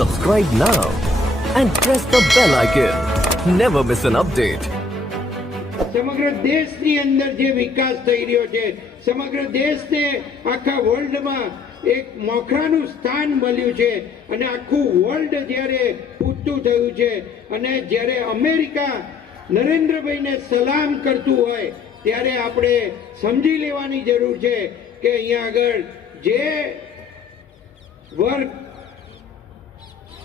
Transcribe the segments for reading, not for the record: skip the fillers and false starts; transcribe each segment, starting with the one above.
Subscribe now and press the bell icon. Never miss an update. સમગ્ર દેશની અંદર જે વિકાસ થઈ રહ્યો છે, સમગ્ર દેશને આખા વર્લ્ડમાં એક મોખરાનું સ્થાન મળ્યું છે અને આખું વર્લ્ડ જ્યારે પૂછતું થયું છે અને જ્યારે અમેરિકા નરેન્દ્રભાઈને સલામ કરતું હોય ત્યારે આપણે સમજી લેવાની જરૂર છે કે અહીંયા આગળ જે વર્ગ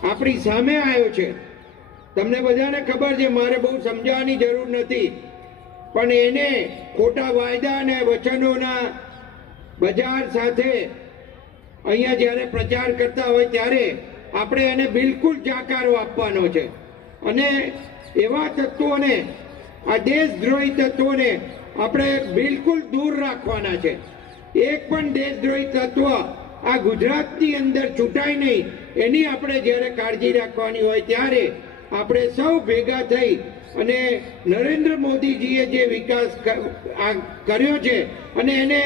આપણી સામે આવ્યો છે, તમને બધાને ખબર છે, મારે બહુ સમજાવવાની જરૂર નથી, પણ એને ખોટા વાયદા અને વચનોના બજાર સાથે અહીંયા જ્યારે પ્રચાર કરતા હોય ત્યારે આપણે એને બિલકુલ જાકારો આપવાનો છે અને એવા તત્વોને, આ દેશદ્રોહી તત્વોને આપણે બિલકુલ દૂર રાખવાના છે. એક પણ દેશદ્રોહી તત્વ આ ગુજરાતની અંદર છૂટાય નહીં, એની આપણે જ્યારે કાળજી રાખવાની હોય ત્યારે આપણે સૌ ભેગા થઈ અને નરેન્દ્ર મોદીજીએ જે વિકાસ કર્યો છે અને એને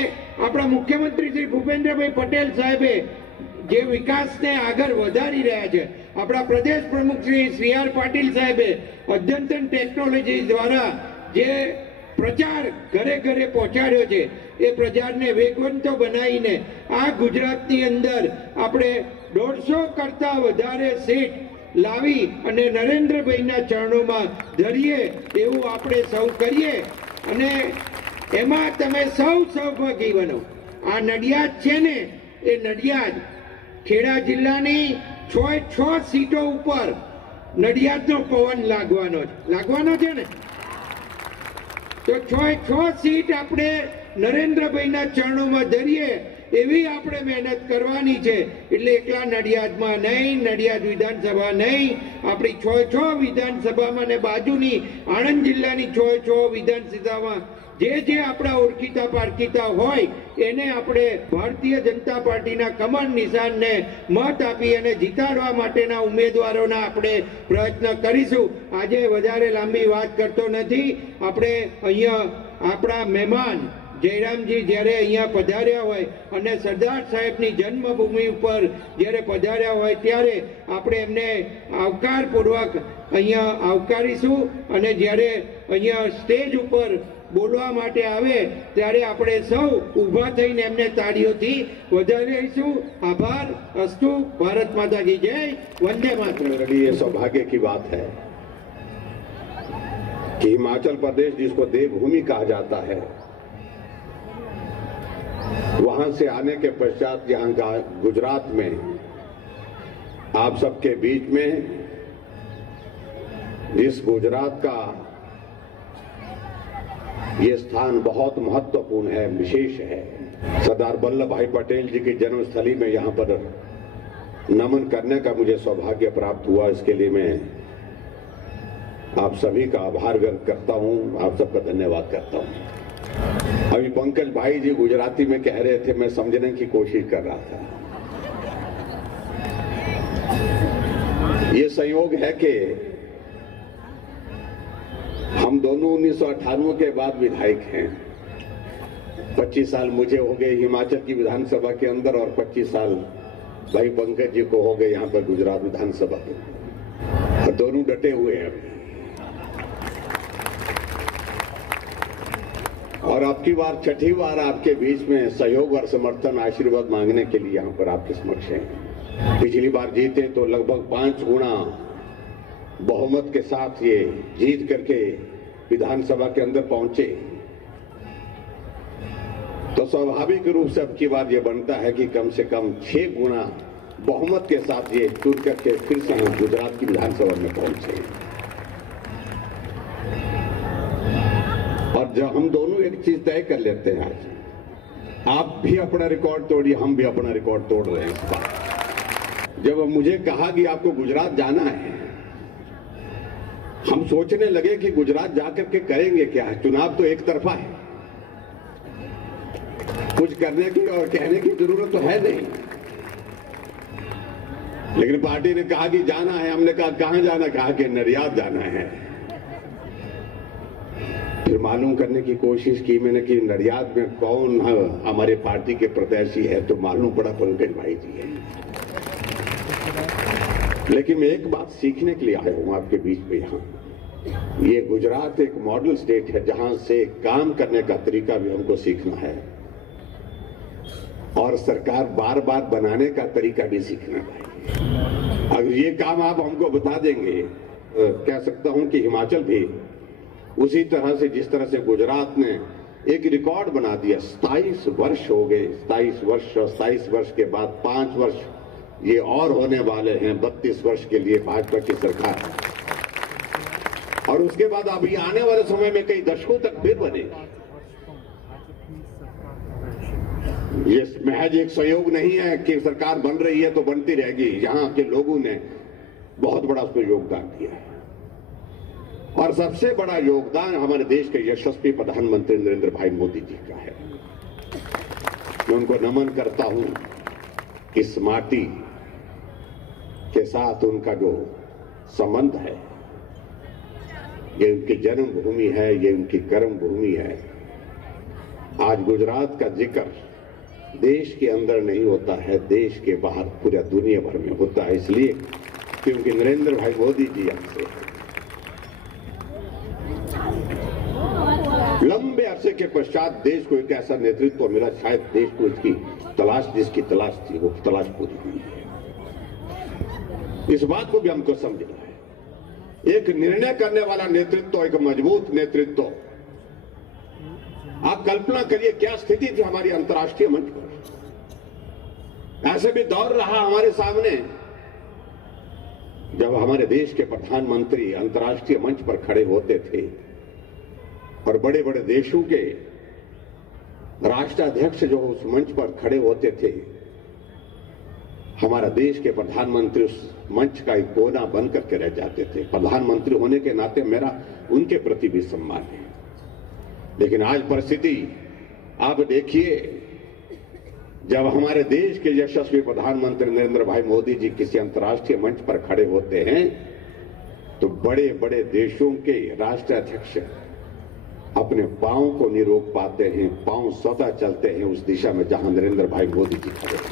આપણા મુખ્યમંત્રી શ્રી ભૂપેન્દ્રભાઈ પટેલ સાહેબે જે વિકાસને આગળ વધારી રહ્યા છે, આપણા પ્રદેશ પ્રમુખ શ્રી આર પાટીલ સાહેબે અદ્યતન ટેકનોલોજી દ્વારા જે પ્રચાર ઘરે ઘરે પહોંચાડ્યો છે, એ પ્રચારને વેગવંતો બનાવીને આ ગુજરાતની અંદર આપણે 150 કરતા વધારે સીટ લાવી અને નરેન્દ્રભાઈના ચરણોમાં ધરીએ એવું આપણે સૌ કરીએ અને એમાં તમે સૌ સહભાગી બનો. આ નડિયાદ છે ને, એ નડિયાદ ખેડા જિલ્લાની 6 સીટો ઉપર નડિયાદનો પવન લાગવાનો છે ને, તો 6 સીટ આપણે નરેન્દ્રભાઈના ચરણોમાં ધરીએ એવી આપણે મહેનત કરવાની છે. એટલે એકલા નડિયાદમાં નહીં, નડિયાદ વિધાનસભા નહીં, આપણી 6 વિધાનસભામાં ને બાજુની આણંદ જિલ્લાની 6 વિધાનસભામાં જે આપણા ઓળખીતા પારખીતા હોય એને આપણે ભારતીય જનતા પાર્ટીના કમળ નિશાનને મત આપી અને જીતાડવા માટેના ઉમેદવારોના આપણે પ્રયત્ન કરીશું. આજે વધારે લાંબી વાત કરતો નથી. આપણે અહીંયા આપણા મહેમાન જયરામજી જ્યારે અહીંયા પધાર્યા હોય અને સરદાર સાહેબની જન્મભૂમિ ઉપર જ્યારે પધાર્યા હોય ત્યારે આપણે એમને આવકારપૂર્વક અહીંયા આવકારીશું અને જ્યારે અહીંયા સ્ટેજ ઉપર બોલવા માટે આવે ત્યારે આપણે સૌ ઊભા થઈને એમને તાળીઓથી વધાવીશું. આભાર. અસ્તુ. ભારત માતા કી જય. વંદે માતરમ. ये सौभाग्य की बात है कि हिमाचल प्रदेश जिसको देवभूमि कहा जाता है, वहां से आने के पश्चात यहाँ का गुजरात में आप सबके बीच में जिस गुजरात का ये स्थान बहुत महत्वपूर्ण है, विशेष है, सरदार वल्लभ भाई पटेल जी की जन्मस्थली में यहाँ पर नमन करने का मुझे सौभाग्य प्राप्त हुआ. इसके लिए मैं आप सभी का आभार व्यक्त करता हूँ, आप सबका धन्यवाद करता हूँ. अभी पंकज भाई जी गुजराती में कह रहे थे, मैं समझने की कोशिश कर रहा था. ये संयोग है कि हम दोनों 1998 के बाद विधायक हैं. 25 साल मुझे हो गए हिमाचल की विधानसभा के अंदर और 25 साल भाई पंकज जी को हो गए यहाँ पर गुजरात विधानसभा के. और दोनों डटे हुए हैं और अब की बार 6ठी बार आपके बीच में सहयोग और समर्थन आशीर्वाद मांगने के लिए यहाँ पर आपके समक्ष हैं. पिछली बार जीते तो लगभग 5 गुना बहुमत के साथ ये जीत करके विधानसभा के अंदर पहुंचे, तो स्वाभाविक रूप से अब की बात ये बनता है कि कम से कम 6 गुना बहुमत के साथ ये टूट करके फिर से हम गुजरात की विधानसभा में पहुंचे. और जब हम दोनों एक चीज तय कर लेते हैं, आज आप भी अपना रिकॉर्ड तोड़िए, हम भी अपना रिकॉर्ड तोड़ रहे हैं इस बार. जब मुझे कहा कि आपको गुजरात जाना है, हम सोचने लगे कि गुजरात जाकर के करेंगे क्या. चुनाव तो एक तरफा है, कुछ करने की और कहने की जरूरत तो है नहीं. लेकिन पार्टी ने कहा कि जाना है. हमने कहा कहां जाना, कहा कि नडियाद जाना है. फिर मालूम करने की कोशिश की मैंने कि नडियाद में कौन हमारे पार्टी के प्रत्याशी है, तो मालूम पड़ा पंकज भाई जी है. लेकिन मैं एक बात सीखने के लिए आया हूं आपके बीच में यहां। ये गुजरात एक मॉडल स्टेट है जहां से काम करने का तरीका भी हमको सीखना है और सरकार बार बार बनाने का तरीका भी सीखना है। अगर ये काम आप हमको बता देंगे, कह सकता हूं कि हिमाचल भी उसी तरह से, जिस तरह से गुजरात ने एक रिकॉर्ड बना दिया। 27 वर्ष हो गए, 27 वर्ष और 27 वर्ष के बाद 5 वर्ष ये और होने वाले हैं 32 वर्ष के लिए भाजपा की सरकार, और उसके बाद अभी आने वाले समय में कई दशकों तक फिर बनेगी। ये महज एक सहयोग नहीं है कि सरकार बन रही है तो बनती रहेगी। यहां के लोगों ने बहुत बड़ा उसमें योगदान दिया है और सबसे बड़ा योगदान हमारे देश के यशस्वी प्रधानमंत्री नरेंद्र भाई मोदी जी का है। मैं उनको नमन करता हूं। इस माटी के साथ उनका जो संबंध है, ये उनकी जन्मभूमि है, ये उनकी कर्म भूमि है। आज गुजरात का जिक्र देश के अंदर नहीं होता है, देश के बाहर पूरा दुनिया भर में होता है, इसलिए क्योंकि नरेंद्र भाई मोदी जी हमसे लंबे अरसे के पश्चात देश को एक ऐसा नेतृत्व मिला, शायद देश को इसकी तलाश, जिसकी तलाश थी, वो तलाश पूरी हुई है। इस बात को भी हमको समझना है। एक निर्णय करने वाला नेतृत्व, एक मजबूत नेतृत्व। आप कल्पना करिए क्या स्थिति थी हमारी अंतर्राष्ट्रीय मंच पर। ऐसे भी दौर रहा हमारे सामने जब हमारे देश के प्रधानमंत्री अंतर्राष्ट्रीय मंच पर खड़े होते थे और बड़े बड़े देशों के राष्ट्राध्यक्ष जो उस मंच पर खड़े होते थे, हमारा देश के प्रधानमंत्री उस मंच का एक कोना बन करके रह जाते थे। प्रधानमंत्री होने के नाते मेरा उनके प्रति भी सम्मान है। लेकिन आज परिस्थिति आप देखिए, जब हमारे देश के यशस्वी प्रधानमंत्री नरेंद्र भाई मोदी जी किसी अंतर्राष्ट्रीय मंच पर खड़े होते हैं तो बड़े बड़े देशों के राष्ट्राध्यक्ष अपने पांव को नहीं रोक पाते हैं, पांव स्वतः चलते हैं उस दिशा में जहां नरेंद्र भाई मोदी जी खड़े हैं,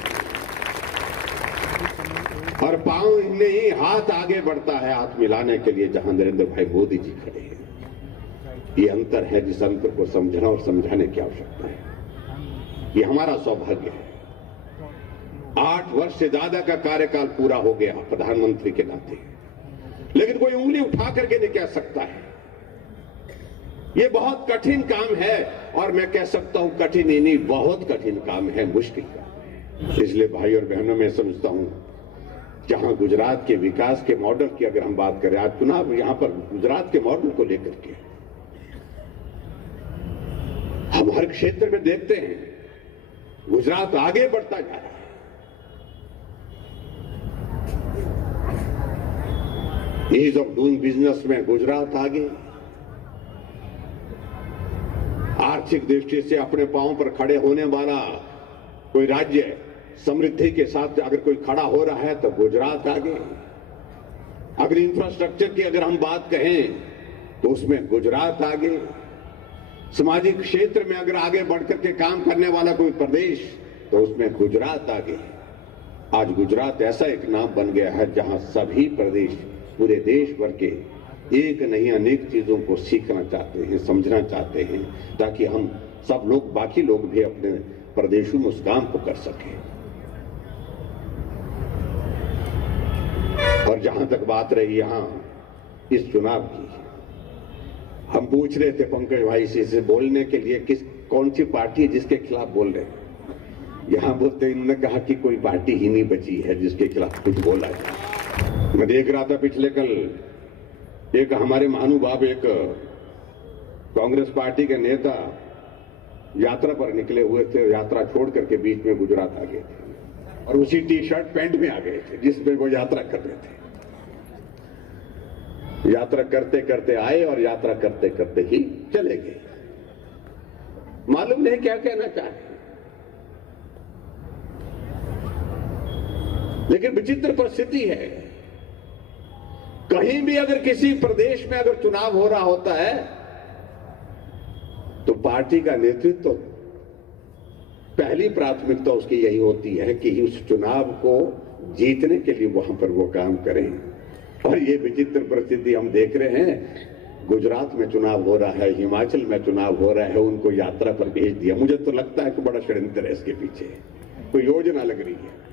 और पांव नहीं हाथ आगे बढ़ता है हाथ मिलाने के लिए जहां नरेंद्र भाई मोदी जी खड़े हैं। ये अंतर है जिस अंतर को समझना और समझाने की आवश्यकता है। ये हमारा सौभाग्य है। 8 वर्ष से ज्यादा का कार्यकाल पूरा हो गया प्रधानमंत्री के नाते, लेकिन कोई उंगली उठा करके नहीं कह सकता है। ये बहुत कठिन काम है, और मैं कह सकता हूं कठिन ही नहीं, बहुत कठिन काम है, मुश्किल काम है। इसलिए भाई और बहनों, मैं समझता हूं जहां गुजरात के विकास के मॉडल की अगर हम बात करें, आज चुनाव यहां पर गुजरात के मॉडल को लेकर के हम हर क्षेत्र में देखते हैं गुजरात आगे बढ़ता जा रहा है। ईज ऑफ डूइंग बिजनेस में गुजरात आगे, आर्थिक दृष्टि से अपने पांव पर खड़े होने वाला कोई राज्य समृद्धि के साथ अगर कोई खड़ा हो रहा है तो गुजरात आगे। अगर इंफ्रास्ट्रक्चर की अगर हम बात कहें तो उसमें गुजरात आगे। सामाजिक क्षेत्र में अगर आगे बढ़कर के काम करने वाला कोई प्रदेश तो उसमें गुजरात आगे। आज गुजरात ऐसा एक नाम बन गया है जहां सभी प्रदेश पूरे देश भर के एक नहीं अनेक चीजों को सीखना चाहते हैं, समझना चाहते हैं, ताकि हम सब लोग, बाकी लोग भी अपने प्रदेशों में उस काम को कर सकें। और जहां तक बात रही यहां इस चुनाव की, हम पूछ रहे थे पंकज भाई से बोलने के लिए कौन सी पार्टी है जिसके खिलाफ बोल रहे हैं। यहां बोलते इन्होंने कहा कि कोई पार्टी ही नहीं बची है जिसके खिलाफ कुछ बोला जाए। मैं देख रहा था पिछले कल एक हमारे महानुभाव, एक कांग्रेस पार्टी के नेता यात्रा पर निकले हुए थे, यात्रा छोड़ करके बीच में गुजरात आ गए थे और उसी टी शर्ट पैंट में आ गए थे जिसमें वो यात्रा कर रहे थे। यात्रा करते करते आए और यात्रा करते करते ही चले गए। मालूम नहीं क्या कहना चाहते, लेकिन विचित्र परिस्थिति है। कहीं भी अगर किसी प्रदेश में अगर चुनाव हो रहा होता है तो पार्टी का नेतृत्व पहली प्राथमिकता उसकी यही होती है कि उस चुनाव को जीतने के लिए वहां पर वो काम करें। और ये विचित्र परिस्थिति हम देख रहे हैं, गुजरात में चुनाव हो रहा है, हिमाचल में चुनाव हो रहा है, उनको यात्रा पर भेज दिया। मुझे तो लगता है कि बड़ा षड्यंत्र है इसके पीछे, कोई योजना लग रही है,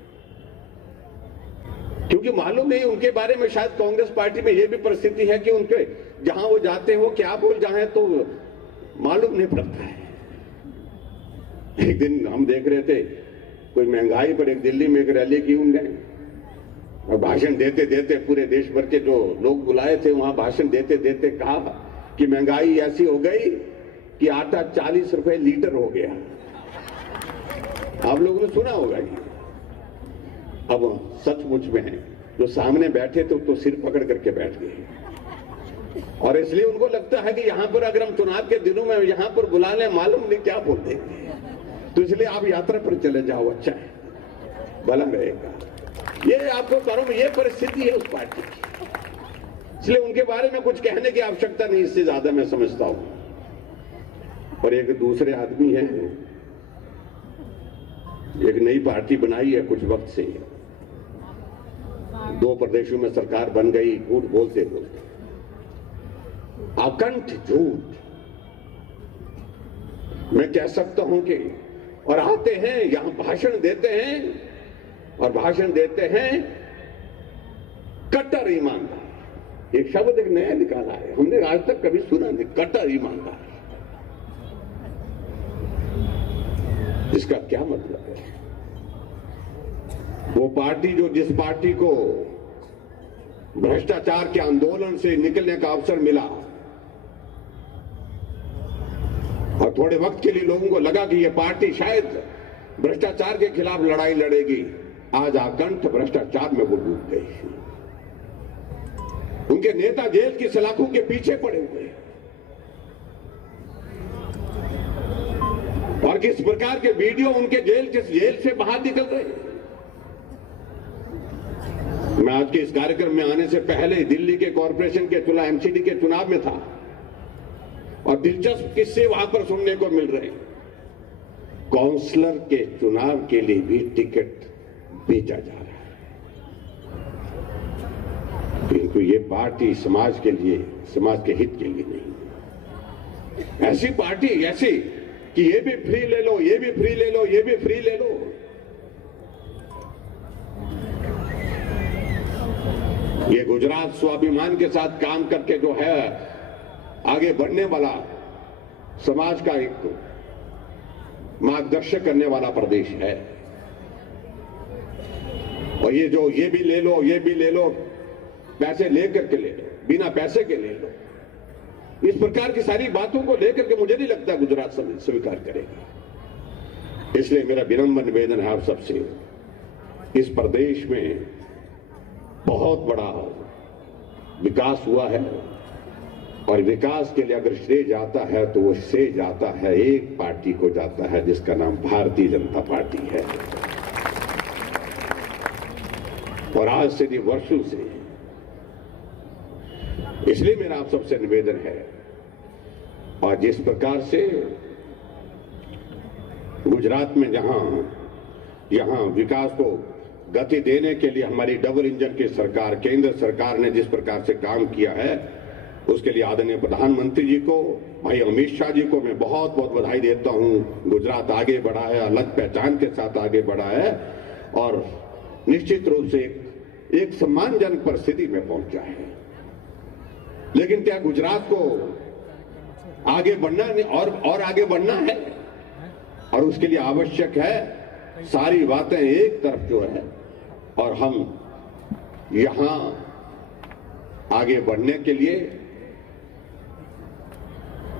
क्योंकि मालूम नहीं उनके बारे में। शायद कांग्रेस पार्टी में ये भी परिस्थिति है कि उनके जहां वो जाते हैं वो क्या बोल जाए तो मालूम नहीं पड़ता है। एक दिन हम देख रहे थे, कोई महंगाई पर एक दिल्ली में एक रैली की उनने, और भाषण देते देते पूरे देश भर के जो लोग बुलाए थे वहां भाषण देते देते कहा कि महंगाई ऐसी हो गई कि आटा 40 रुपए लीटर हो गया। आप लोगों ने सुना होगा ये। अब सचमुच में है, जो सामने बैठे थे तो सिर पकड़ करके बैठ गए, और इसलिए उनको लगता है कि यहां पर अगर हम चुनाव के दिनों में यहां पर बुला लें, मालूम नहीं क्या बोल देंगे, तो इसलिए आप यात्रा पर चले जाओ, अच्छा है, भला रहेगा। ये आपको करो, ये परिस्थिति है उस पार्टी की, इसलिए उनके बारे में कुछ कहने की आवश्यकता नहीं, इससे ज्यादा मैं समझता हूं। और एक दूसरे आदमी है, एक नई पार्टी बनाई है कुछ वक्त से, 2 प्रदेशों में सरकार बन गई, झूठ बोलते बोलते, अकंठ झूठ मैं कह सकता हूं कि, और आते हैं यहां भाषण देते हैं, और भाषण देते हैं कट्टर ईमानदार। एक शब्द एक नया निकाला है, हमने आज तक कभी सुना नहीं, कट्टर ईमानदार। इसका क्या मतलब है? वो पार्टी जिस पार्टी को भ्रष्टाचार के आंदोलन से निकलने का अवसर मिला, और थोड़े वक्त के लिए लोगों को लगा कि ये पार्टी शायद भ्रष्टाचार के खिलाफ लड़ाई लड़ेगी, आज आकंठ भ्रष्टाचार में वो डूब गई। उनके नेता जेल की सलाखों के पीछे पड़े हुए, और किस प्रकार के वीडियो उनके जेल से बाहर निकल रहे हैं। मैं आज के इस कार्यक्रम में आने से पहले दिल्ली के कॉरपोरेशन के चुनाव, एमसीडी के चुनाव में था, और दिलचस्प किस्से वहां पर सुनने को मिल रहे हैं। काउंसलर के चुनाव के लिए भी टिकट बेचा जा रहा है, किंतु ये पार्टी समाज के लिए, समाज के हित के लिए नहीं। ऐसी पार्टी ऐसी कि ये भी फ्री ले लो, ये भी फ्री ले लो, ये भी फ्री ले लो। ये गुजरात स्वाभिमान के साथ काम करके जो है आगे बढ़ने वाला, समाज का एक मार्गदर्शक करने वाला प्रदेश है, और ये भी ले लो, ये भी ले लो, पैसे लेकर के ले लो, बिना पैसे के ले लो, इस प्रकार की सारी बातों को लेकर के मुझे नहीं लगता गुजरात स्वीकार करेगा। इसलिए मेरा विनम्र निवेदन है आप सबसे, इस प्रदेश में बहुत बड़ा विकास हुआ है, और विकास के लिए अगर श्रेय जाता है तो वो श्रेय जाता है एक पार्टी को जाता है, जिसका नाम भारतीय जनता पार्टी है। और आज से नहीं, वर्षों से। इसलिए मेरा आप सबसे निवेदन है, और जिस प्रकार से गुजरात में यहां विकास को गति देने के लिए हमारी डबल इंजन की सरकार, केंद्र सरकार ने जिस प्रकार से काम किया है, उसके लिए आदरणीय प्रधानमंत्री जी को, भाई अमित शाह जी को मैं बहुत बहुत बधाई देता हूं। गुजरात आगे बढ़ा है, अलग पहचान के साथ आगे बढ़ा है, और निश्चित रूप से एक सम्मानजनक परिस्थिति में पहुंचा है। लेकिन क्या गुजरात को आगे बढ़ना और आगे बढ़ना है, और उसके लिए आवश्यक है सारी बातें एक तरफ जो है, और हम यहां आगे बढ़ने के लिए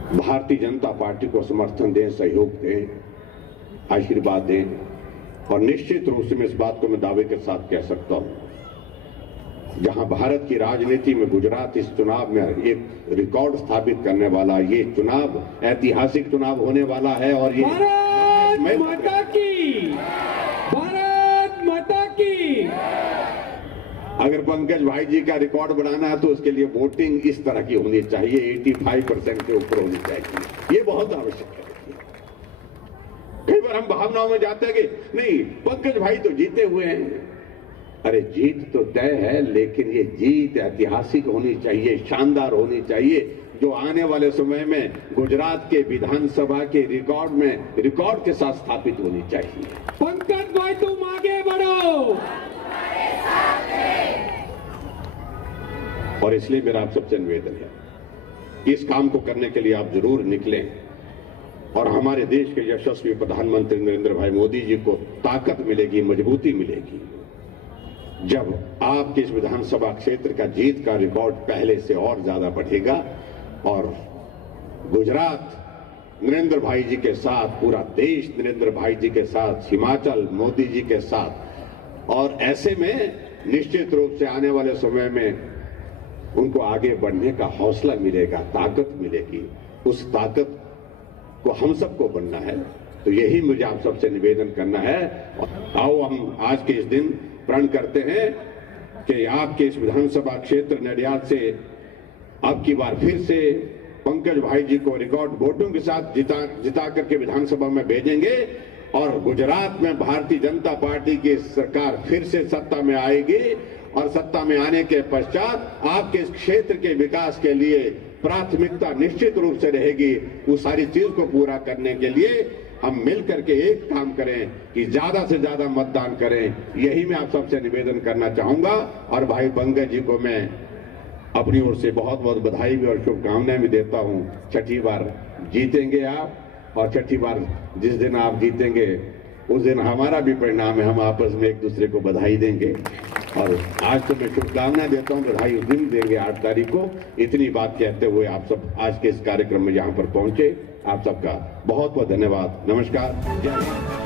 भारतीय जनता पार्टी को समर्थन दें, सहयोग दें, आशीर्वाद दें। और निश्चित रूप से मैं इस बात को मैं दावे के साथ कह सकता हूं, जहां भारत की राजनीति में गुजरात इस चुनाव में एक रिकॉर्ड स्थापित करने वाला, ये चुनाव ऐतिहासिक चुनाव होने वाला है। और ये भारत माता की, भारत माता की। अगर पंकज भाई जी का रिकॉर्ड बनाना है तो उसके लिए वोटिंग इस तरह की होनी चाहिए, 85% के ऊपर होनी चाहिए। ये बहुत आवश्यक है। कई बार हम भावनाओं में जाते हैं कि नहीं, पंकज भाई तो जीते हुए हैं, अरे जीत तो तय है, लेकिन ये जीत ऐतिहासिक होनी चाहिए, शानदार होनी चाहिए, जो आने वाले समय में गुजरात के विधानसभा के रिकॉर्ड के साथ स्थापित होनी चाहिए। पंकज भाई तुम आगे बढ़ो। और इसलिए मेरा आप सबसे निवेदन है कि इस काम को करने के लिए आप जरूर निकलें और हमारे देश के यशस्वी प्रधानमंत्री नरेंद्र भाई मोदी जी को ताकत मिलेगी, मजबूती मिलेगी जब आपके इस विधानसभा क्षेत्र का जीत का रिकॉर्ड पहले से और ज्यादा बढ़ेगा और गुजरात नरेंद्र भाई जी के साथ, पूरा देश नरेंद्र भाई जी के साथ, हिमाचल मोदी जी के साथ, और ऐसे में निश्चित रूप से आने वाले समय में उनको आगे बढ़ने का हौसला मिलेगा, ताकत मिलेगी। उस ताकत को हम सबको बनना है। तो यही मुझे आप सबसे निवेदन करना है। आओ हम आज के इस दिन प्रण करते हैं कि आपके इस विधानसभा क्षेत्र नडियाद से अब की बार फिर से पंकज भाई जी को रिकॉर्ड वोटों के साथ जिता करके विधानसभा में भेजेंगे और गुजरात में भारतीय जनता पार्टी की सरकार फिर से सत्ता में आएगी और सत्ता में आने के पश्चात आपके इस क्षेत्र के विकास के लिए प्राथमिकता निश्चित रूप से रहेगी। उस सारी चीज को पूरा करने के लिए हम मिल करके एक काम करें कि ज्यादा से ज्यादा मतदान करें। यही मैं आप सबसे निवेदन करना चाहूंगा और भाई पंकज जी को मैं अपनी ओर से बहुत बहुत बधाई भी और शुभकामनाएं भी देता हूं। छठी बार जीतेंगे आप और छठी बार जिस दिन आप जीतेंगे उस दिन हमारा भी परिणाम है, हम आपस में एक दूसरे को बधाई देंगे। और आज तो मैं शुभकामनाएं देता हूं, बधाई उस दिन देंगे 8 तारीख को। इतनी बात कहते हुए आप सब आज के इस कार्यक्रम में यहां पर पहुंचे, आप सबका बहुत बहुत धन्यवाद। नमस्कार, जय हिंद।